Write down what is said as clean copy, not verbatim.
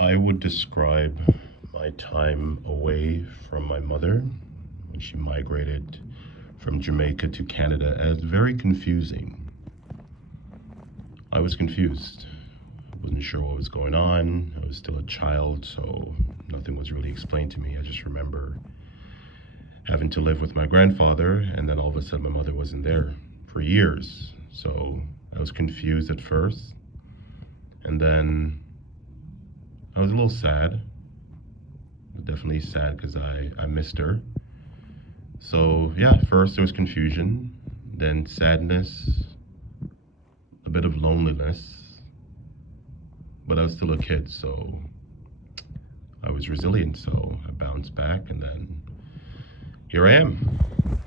I would describe my time away from my mother when she migrated from Jamaica to Canada as very confusing. I was confused. I wasn't sure what was going on. I was still a child, so nothing was really explained to me. I just remember having to live with my grandfather, and then all of a sudden my mother wasn't there for years. So I was confused at first, and then I was a little sad. Definitely sad because I missed her. So yeah, first there was confusion, then sadness, a bit of loneliness, but I was still a kid, so I was resilient, so I bounced back, and then here I am.